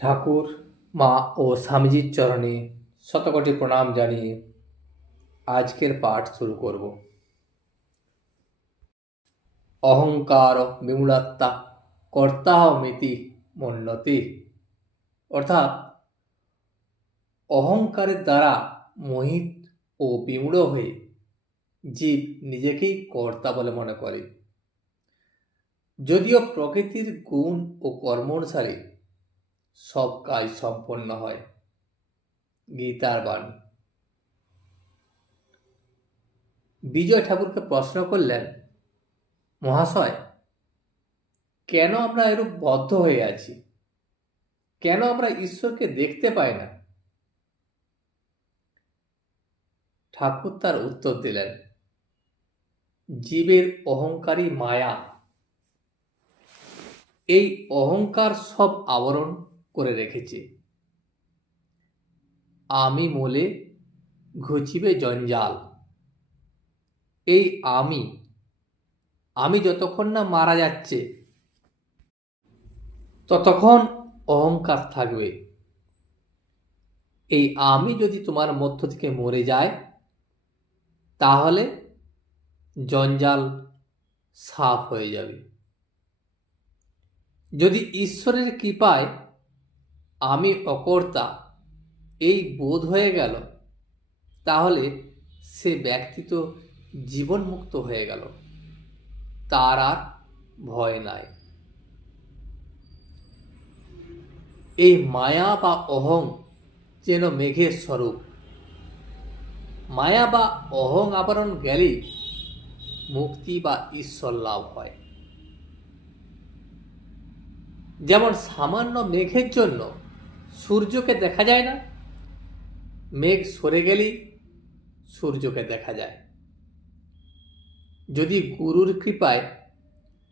ঠাকুর, মা ও স্বামীজির চরণে শতকোটি প্রণাম জানিয়ে আজকের পাঠ শুরু করব। অহংকার বিমূলাত্মা কর্তা মিতি মন্নতি। অর্থাৎ অহংকারের দ্বারা মোহিত ও বিমূঢ় হয়ে জীব নিজেকেই কর্তা বলে মনে করে। যদিও প্রকৃতির গুণ ও কর্ম অনুসারে সব কাজ সম্পন্ন হয়। গীতার বাণী। বিজয় ঠাকুরকে প্রশ্ন করলেন, মহাশয়, কেন আমরা এরূপ বদ্ধ হয়ে আছি? কেন আমরা ঈশ্বরকে দেখতে পাই না? ঠাকুর তার উত্তর দিলেন, জীবের অহংকারী মায়া। এই অহংকার সব আবরণ করে রেখেছে। আমি মোলে ঘুচিবে জঞ্জাল। এই আমি আমি যতক্ষণ না মারা যাচ্ছে, ততক্ষণ অহংকার থাকবে। এই আমি যদি তোমার মধ্য থেকে মরে যায়, তাহলে জঞ্জাল সাফ হয়ে যাবে। যদি ঈশ্বরের কৃপায় আমি অকর্তা, এই বোধ হয়ে গেল। তাহলে সে ব্যক্তি তো জীবনমুক্ত হয়ে গেল। তার আর ভয় নাই। এই মায়া বা অহং যেন মেঘের স্বরূপ। মায়া বা অহং আবরণ গেলেই মুক্তি বা ঈশ্বর লাভ হয়। যেমন সামান্য মেঘের জন্য সূর্যকে দেখা যায় না। মেঘ সরে গেলেই সূর্যকে দেখা যায়। যদি গুরুর কৃপায়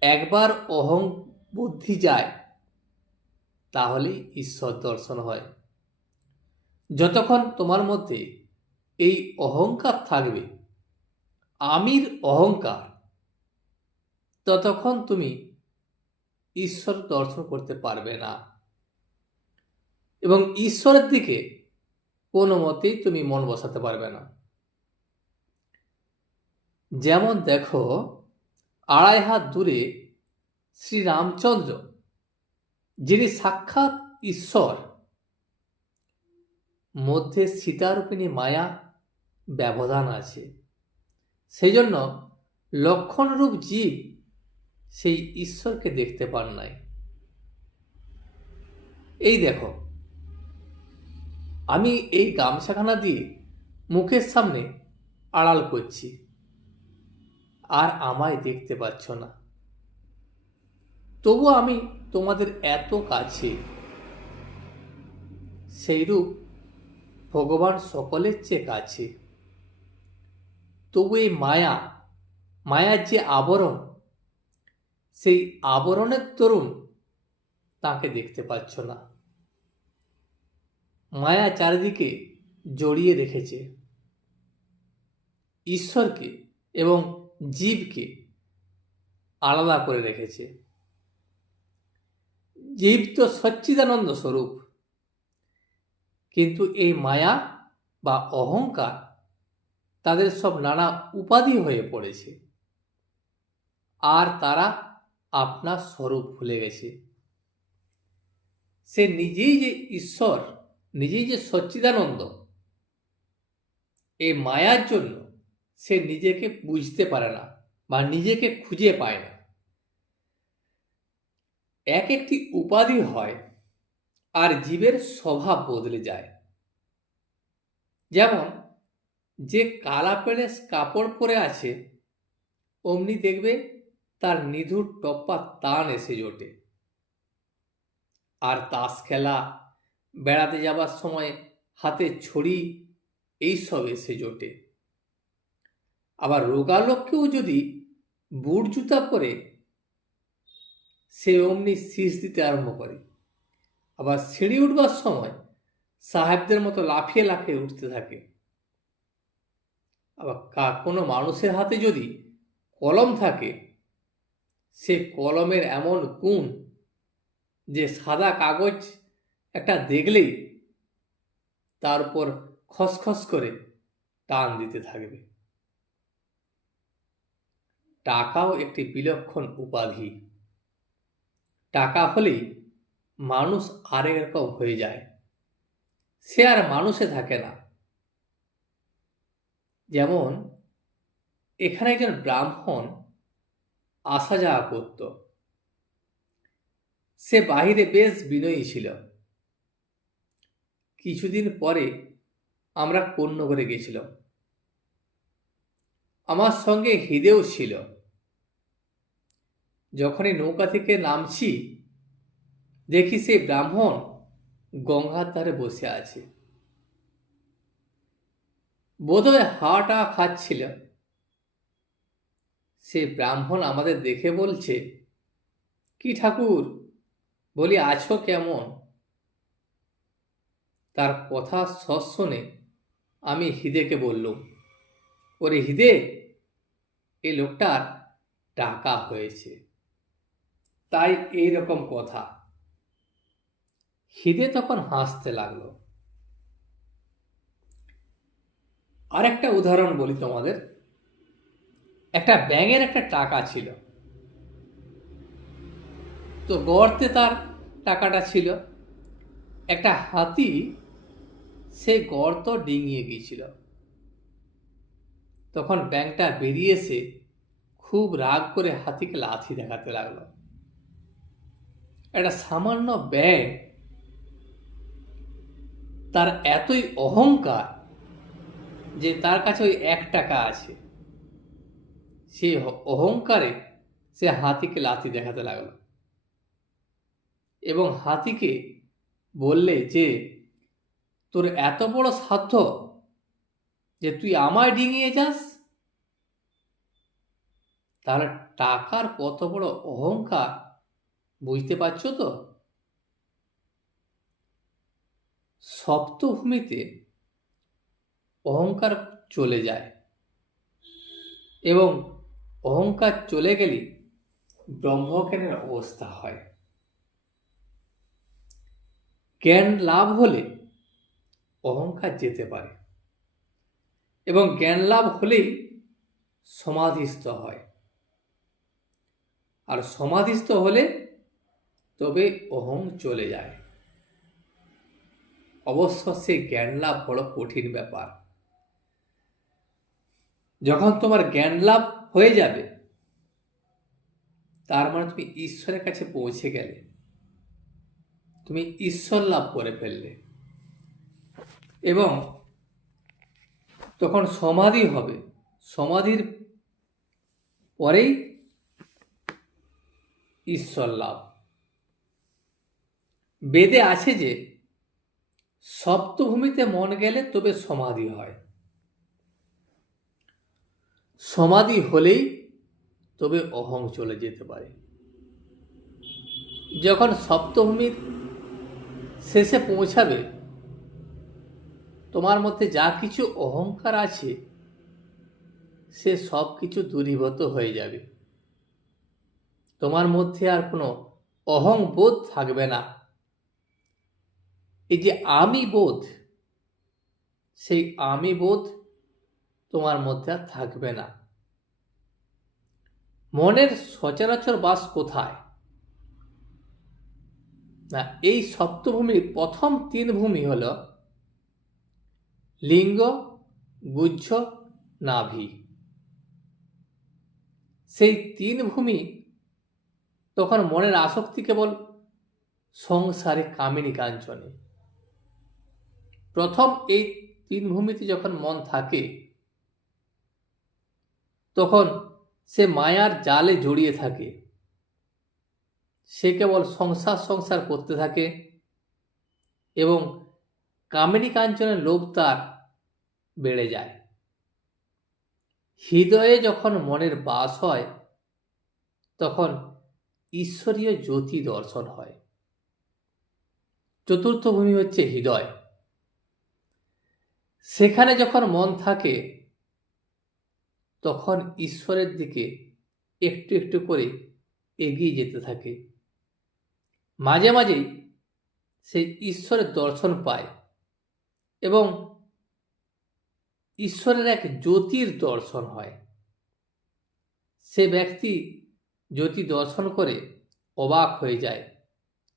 একবার অহং বুদ্ধি যায়, তাহলে ঈশ্বর দর্শন হয়। যতক্ষণ তোমার মধ্যে এই অহংকার থাকবে, আমির অহংকার, ততক্ষণ তুমি ঈশ্বর দর্শন করতে পারবে না। এবং ঈশ্বরের দিকে কোনো মতেই তুমি মন বসাতে পারবে না। যেমন দেখো, আড়াই হাত দূরে শ্রীরামচন্দ্র, যিনি সাক্ষাৎ ঈশ্বর, মধ্যে সীতারূপিণী মায়া ব্যবধান আছে। সেই জন্য লক্ষণরূপ জীব সেই ঈশ্বরকে দেখতে পান নাই। এই দেখো আমি এই গামছাখানা দিয়ে মুখের সামনে আড়াল করছি। আর আমায় দেখতে পাচ্ছ না। তবু আমি তোমাদের এত কাছে, সেইরূপ ভগবান সকলের চেয়ে কাছে। তবু এই মায়া, মায়ার যে আবরণ, সেই আবরণের তরুণ তাকে দেখতে পাচ্ছ না। মায়া চারিদিকে জড়িয়ে রেখেছে। ঈশ্বরকে এবং জীবকে আলাদা করে রেখেছে। জীব তো সচ্চিদানন্দ স্বরূপ। কিন্তু এই মায়া বা অহংকার তাদের সব নানা উপাধি হয়ে পড়েছে। আর তারা আপনার স্বরূপ ভুলে গেছে। সে নিজেই যে ঈশ্বর নিজেই যে সচ্চিদানন্দ, এই মায়ার জন্য সে নিজেকে বুঝতে পারে না বা নিজেকে খুঁজে পায় না। এক একটি উপাধি হয় আর জীবের স্বভাব বদলে যায়। যেমন, যে কালা পেড়ে কাপড় পরে আছে, অমনি দেখবে তার নিধুর টপ্পা তান এসে জোটে। আর তাস খেলা বেড়াতে যাবার সময় হাতে ছড়ি এইসব এসে জোটে। আবার রোগা লোককেও যদি বুট জুতা পরে, সে অমনি শীষ দিতে আরম্ভ করে। আবার সিঁড়ি উঠবার সময় সাহেবদের মতো লাফিয়ে লাফিয়ে উঠতে থাকে। আবার কা, কোনো মানুষের হাতে যদি কলম থাকে, সে কলমের এমন গুণ যে সাদা কাগজ একটা দেখলেই তার উপর খসখস করে টান দিতে থাকবে। টাকাও একটি বিলক্ষণ উপাধি। টাকা হলেই মানুষ আরেক রকম হয়ে যায়। সে আর মানুষে থাকে না। যেমন, এখানে একজন ব্রাহ্মণ আসা যাওয়া করত। সে বাহিরে বেশ বিনয়ী ছিল। কিছুদিন পরে আমরা কন্যগরে গেছিলাম। আমার সঙ্গে হৃদেও ছিল। যখনই নৌকা থেকে নামছি, দেখি সেই ব্রাহ্মণ গঙ্গার ধারে বসে আছে। বোধহয় হাওয়াটা খাচ্ছিল। সে ব্রাহ্মণ আমাদের দেখে বলছে, কি ঠাকুর, বলি আছো কেমন? তার কথা সব শুনে আমি হিদেকে বললুম, ওরে হিদে এ লোকটার টাকা হয়েছে। তাই এই রকম কথা। হিদে তখন হাসতে লাগল। আরেকটা উদাহরণ বলি তোমাদের। একটা ব্যাঙের একটা টাকা ছিল। তো গর্তে তার টাকাটা ছিল। একটা হাতি সে গর্ত ডিঙিয়ে গিয়েছিল। তখন ব্যাংকটা বেরিয়ে এসে খুব রাগ করে হাতিকে লাথি দেখাতে লাগল। একটা সামান্য ব্যাংক তার এতই অহংকার যে তার কাছে ওই এক টাকা আছে। সেই অহংকারে সে হাতিকে লাথি দেখাতে লাগল। এবং হাতিকে বললে যে তোর এত বড় সাধ্য যে তুই আমায় ডিঙিয়ে যাস? তাহলে টাকার কত বড় অহংকার, বুঝতে পারছ তো? সপ্তভূমিতে অহংকার চলে যায় এবং অহংকার চলে গেলে ব্রহ্মজ্ঞানের অবস্থা হয়। জ্ঞান লাভ হলে অহংকার যেতে পারে। এবং জ্ঞান লাভ হলেই সমাধিস্থ হয়। আর সমাধিস্থ হলে তবে অহং চলে যায়। অবশ্য সে জ্ঞান লাভ বড় কঠিন ব্যাপার। যখন তোমার জ্ঞান লাভ হয়ে যাবে, তার মানে তুমি ঈশ্বরের কাছে পৌঁছে গেলে। তুমি ঈশ্বর লাভ করে ফেললে। এবং তখন সমাধি হবে। সমাধির পরেই ঈশ্বর লাভ। বেদে আছে যে, সপ্তভূমিতে মন গেলে তবে সমাধি হয়। সমাধি হলেই তবে অহং চলে যেতে পারে। যখন সপ্তভূমির শেষে পৌঁছাবে তোমার মধ্যে যা কিছু অহংকার আছে, সে সব কিছু দূরীভূত হয়ে যাবে। তোমার মধ্যে আর কোনো অহং বোধ থাকবে না। এই যে আমি বোধ, সেই আমি বোধ তোমার মধ্যে আর থাকবে না। মনের সচরাচর বাস কোথায়? না, এই সপ্তভূমির প্রথম তিন ভূমি হল লিঙ্গ গুজ্জ নাভি। সেই তিন ভূমি তখন মনের আসক্তি কেবল সংসারে কামিনী কাঞ্চনে। প্রথম এই তিন ভূমিতে যখন মন থাকে, তখন সে মায়ার জালে জড়িয়ে থাকে। সে কেবল সংসার সংসার করতে থাকে এবং কামিনী কাঞ্চনের লোভ তার বেড়ে যায়। হৃদয়ে যখন মনের বাস হয়, তখন ঈশ্বরীয় জ্যোতি দর্শন হয়। চতুর্থ ভূমি হচ্ছে হৃদয়। সেখানে যখন মন থাকে, তখন ঈশ্বরের দিকে একটু একটু করে এগিয়ে যেতে থাকে। মাঝে মাঝেই সে ঈশ্বরের দর্শন পায় এবং ঈশ্বরের এক জ্যোতির দর্শন হয়। সে ব্যক্তি জ্যোতি দর্শন করে অবাক হয়ে যায়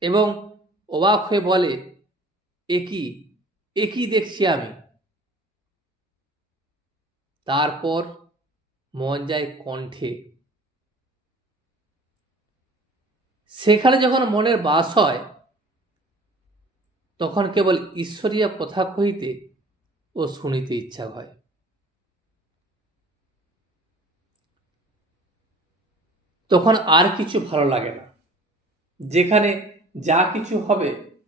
এবং অবাক হয়ে বলে একই একই দেখছি আমি? তারপর মন যায় কণ্ঠে। সেখানে যখন মনের বাস হয়, তখন কেবল ঈশ্বরীয় কথা কহিতে ও শুনিতে ইচ্ছা হয়। তখন আর কিছু ভালো লাগে না। যেখানে যা কিছু হবে,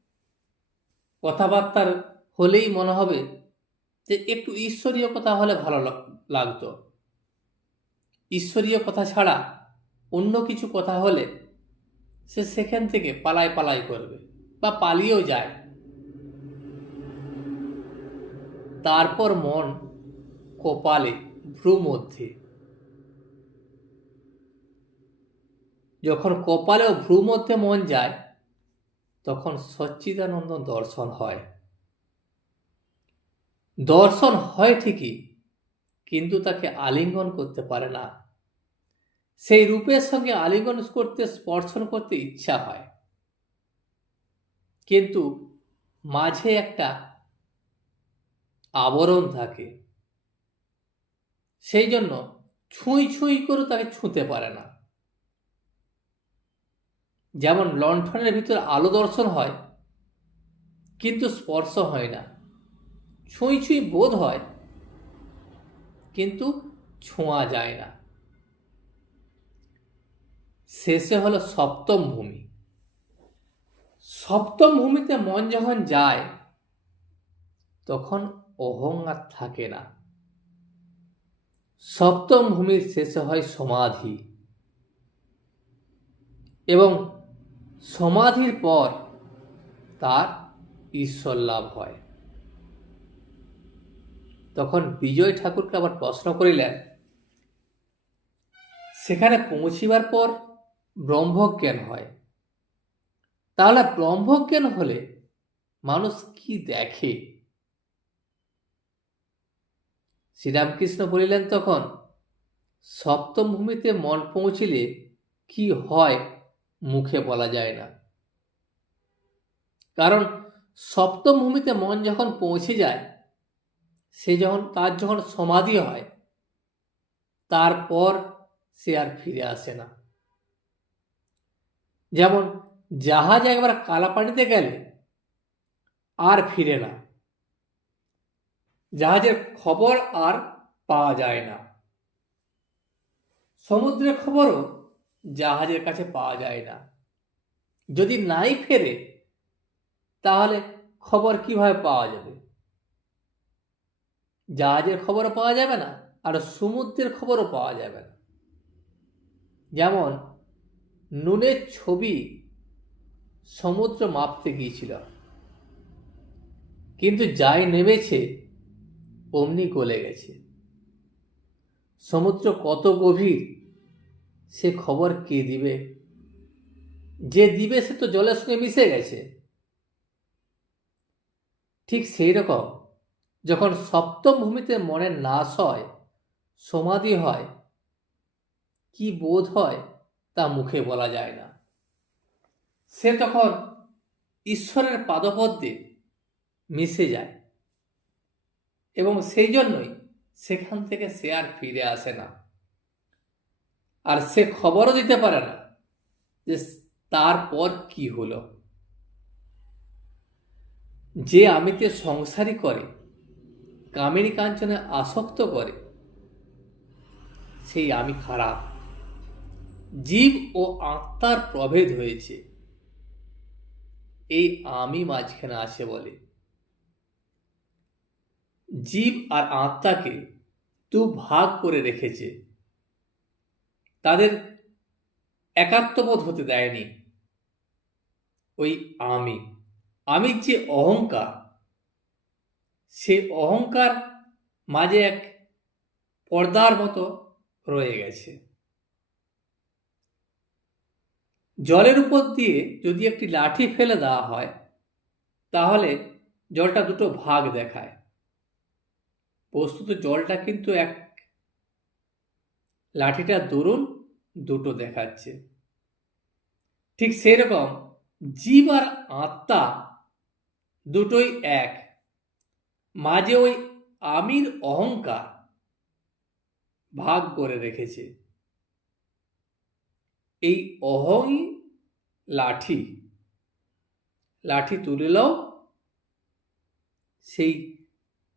কথাবার্তার হলেই মনে হবে যে একটু ঈশ্বরীয় কথা হলে ভালো লাগতো। ঈশ্বরীয় কথা ছাড়া অন্য কিছু কথা হলে সে সেখান থেকে পালাই পালাই করবে বা পালিয়েও যায়। তারপর মন কপালে ভ্রু মধ্যে যখন কপালে ও ভ্রু মধ্যে মন যায়, তখন সচ্চিদানন্দ দর্শন হয়। দর্শন হয় ঠিকই, কিন্তু তাকে আলিঙ্গন করতে পারে না। সেই রূপের সঙ্গে আলিঙ্গন করতে, স্পর্শন করতে ইচ্ছা হয়। কিন্তু মাঝে একটা আবরণ থাকে। সেই জন্য ছুঁই ছুঁই করে তাকে ছুঁতে পারে না। যেমন লণ্ঠনের ভিতরে আলো দর্শন হয়, কিন্তু স্পর্শ হয় না। ছুঁই ছুঁই বোধ হয়, কিন্তু ছোঁয়া যায় না। শেষে হলো সপ্তম ভূমি। সপ্তম ভূমিতে মন যখন যায়, তখন অহং আর থাকে না। সপ্তম ভূমির শেষে হয় সমাধি। এবং সমাধির পর তার ঈশ্বর লাভ হয়। তখন বিজয় ঠাকুরকে আবার প্রশ্ন করিলেন, সেখানে পৌঁছিবার পর ব্রহ্মজ্ঞান হয়? তাহলে ব্রহ্মজ্ঞান হলে মানুষ কি দেখে? শ্রীরামকৃষ্ণ বলিলেন তখন সপ্তম ভূমিতে মন পৌঁছিলে কি হয় মুখে বলা যায় না। কারণ সপ্তম ভূমিতে মন যখন পৌঁছে যায়, সে যখন, তার যখন সমাধি হয়, তারপর সে আর ফিরে আসে না। যেমন জাহাজ একবার কালাপানিতে গেলে, আর ফিরে না। জাহাজের খবর আর পাওয়া যায় না। সমুদ্রের খবরও জাহাজের কাছে পাওয়া যায় না। যদি নাই ফেরে, তাহলে খবর কীভাবে পাওয়া যাবে? জাহাজের খবরও পাওয়া যাবে না, আর সমুদ্রের খবরও পাওয়া যাবে না। যেমন, নুনের ছবি সমুদ্র মাপতে গিয়েছিল। কিন্তু যাই নেমেছে অমনি গলে গেছে। সমুদ্র কত গভীর, সে খবর কে দিবে? যে দিবে সে তো জলের সঙ্গে মিশে গেছে। ঠিক সেই রকম, যখন সপ্তম ভূমিতে মনের নাশ হয়, সমাধি হয়, কি বোধ হয় তা মুখে বলা যায় না। সে তখন ঈশ্বরের পাদপদ্মে মিশে যায়। এবং সেই জন্যই সেখান থেকে সে আর ফিরে আসে না। আর সে খবরও দিতে পারে না যে তারপর কি হলো। যে আমিতে সংসারী করে, কামিনী কাঞ্চনে আসক্ত করে, সেই আমি খারাপ। জীব ও আত্মার প্রভেদ হয়েছে। এই আমি মাঝখানে আসে বলে। জীব আর আত্মাকে দু ভাগ করে রেখেছে। তাদের একাত্মবোধ হতে দেয়নি ওই আমি আমি যে অহংকার, সে অহংকার মাঝে এক পর্দার মতো রয়ে গেছে। জলের উপর দিয়ে যদি একটি লাঠি ফেলে দেওয়া হয়, তাহলে জলটা দুটো ভাগ দেখায়। বস্তুত জলটা কিন্তু এক লাঠিটা দরুন দুটো দেখাচ্ছে। ঠিক সেরকম জীব আর আত্মা দুটোই এক। মাঝে ওই আমির অহংকার ভাগ করে রেখেছে। এই অহংই লাঠি লাঠি তুলিলেও সেই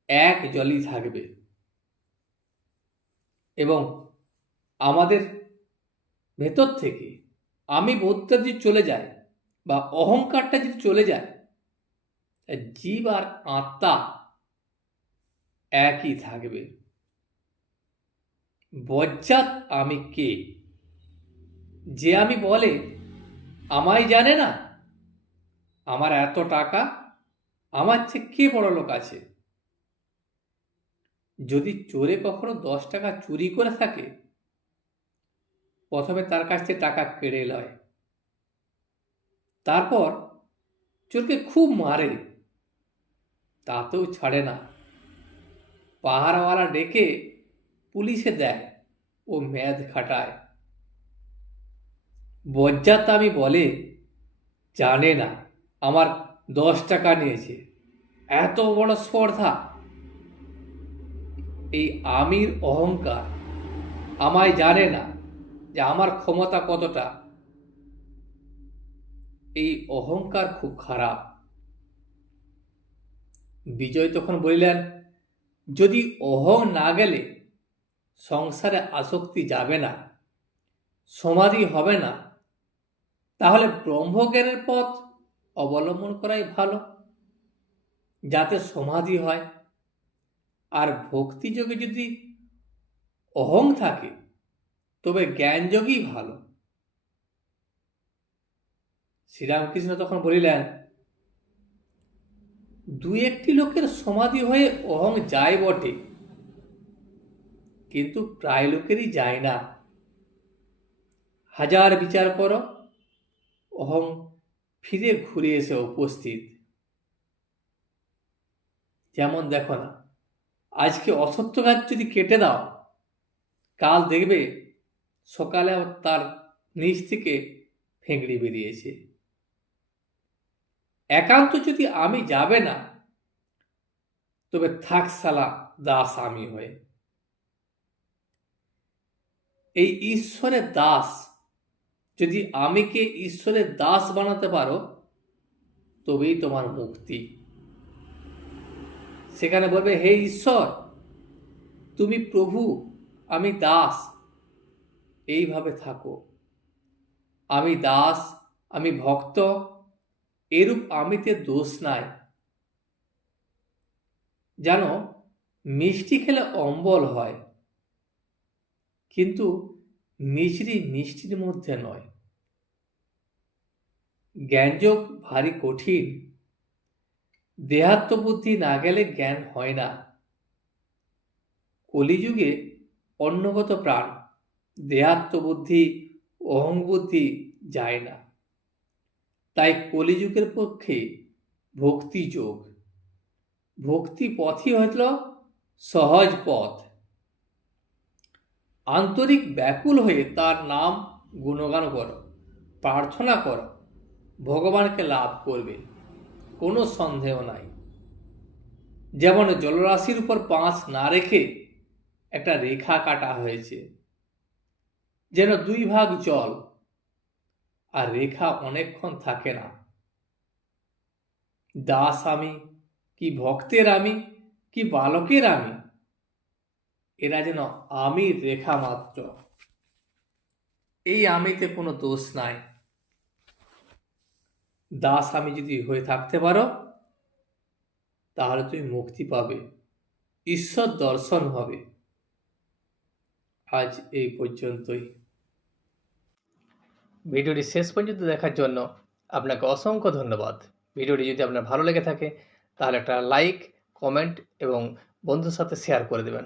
এক জলই থাকবে। এবং আমাদের ভেতর থেকে আমি বোধটা যদি চলে যায় বা অহংকারটা যদি চলে যায় জীব আর আত্মা একই থাকবে। বজ্জাত আমি কে? যে আমি বলে আমায় জানে না, আমার এত টাকা, আমার চেয়ে কে বড় লোক আছে? যদি চোরে কখনো দশ টাকা চুরি করে থাকে, প্রথমে তার কাছ থেকে টাকা কেড়ে লয়। তারপর চোরকে খুব মারে, তাতেও ছাড়ে না। পাহাড়ওয়ালা ডেকে পুলিশে দেয় ও মেয়াদ খাটায়। বজ্জাত আমি বলে, জানে না, আমার দশ টাকা নিয়েছে। এত বড় স্পর্ধা এই আমির অহংকার আমায় জানে না যে আমার ক্ষমতা কতটা। এই অহংকার খুব খারাপ। বিজয় তখন বলিলেন, যদি অহং না গেলে সংসারে আসক্তি যাবে না, সমাধি হবে না, তাহলে ব্রহ্মজ্ঞানের পথ অবলম্বন করাই ভালো। যাতে সমাধি হয় আর ভক্তিযোগে যদি অহং থাকে, তবে জ্ঞানযোগই ভালো। শ্রীরামকৃষ্ণ তখন বলিলেন দু একটি লোকের সমাধি হয়ে অহং যায় বটে, কিন্তু প্রায় লোকেরই যায় না। হাজার বিচার করো, অহং ফিরে ঘুরে এসে উপস্থিত। যেমন দেখো না আজকে অসত্য গাছ যদি কেটে দাও, কাল দেখবে সকালে তার নিচ থেকে ফেঁকড়ি বেরিয়েছে। একান্ত যদি আমি যাবে না, তবে থাক সালা দাস আমি হয়ে। এই ঈশ্বরের দাস, যদি আমিকে ঈশ্বরের দাস বানাতে পারো, তবেই তোমার মুক্তি। সেখানে বলবে, হে ঈশ্বর, তুমি প্রভু, আমি দাস। এইভাবে থাকো। আমি দাস, আমি ভক্ত, এরূপ আমিতে দোষ নাই। জানো মিষ্টি খেলে অম্বল হয়, কিন্তু মিছরি মিষ্টির মধ্যে নয়। জ্ঞানযোগ ভারী কঠিন। দেহাত্মবুদ্ধি না গেলে জ্ঞান হয় না। কলিযুগে অন্নগত প্রাণ, দেহাত্মবুদ্ধি, অহংবুদ্ধি যায় না। তাই কলিযুগের পক্ষে ভক্তি যোগ। ভক্তি পথই হইল সহজ পথ। আন্তরিক ব্যাকুল হয়ে তার নাম গুণগান করো, প্রার্থনা করো, ভগবানকে লাভ করবে। কোনো সন্দেহ নাই। যেমন জলরাশির উপর পাঁচ না রেখে একটা রেখা কাটা হয়েছে, যেন দুই ভাগ জল আর রেখা অনেকক্ষণ থাকে না। দাস আমি, কি ভক্তের আমি, কি বালকের আমি? এরা যেন আমি রেখা মাত্র। এই আমিতে কোনো দোষ নাই। দাস আমি যদি হয়ে থাকতে পারো, তাহলে তুমি মুক্তি পাবে। ঈশ্বর দর্শন হবে। আজ এই পর্যন্তই। ভিডিওটি শেষ পর্যন্ত দেখার জন্য আপনাকে অসংখ্য ধন্যবাদ। ভিডিওটি যদি আপনার ভালো লেগে থাকে, তাহলে একটা লাইক, কমেন্ট এবং বন্ধুর সাথে শেয়ার করে দেবেন।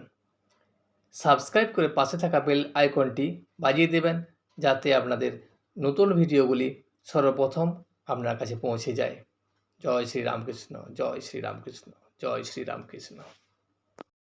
সাবস্ক্রাইব করে পাশে থাকা বেল আইকনটি বাজিয়ে দেবেন, যাতে আপনাদের নতুন ভিডিওগুলি সর্বপ্রথম আপনার কাছে পৌঁছে যায়। জয় শ্রী রামকৃষ্ণ জয় শ্রী রামকৃষ্ণ জয় শ্রী রামকৃষ্ণ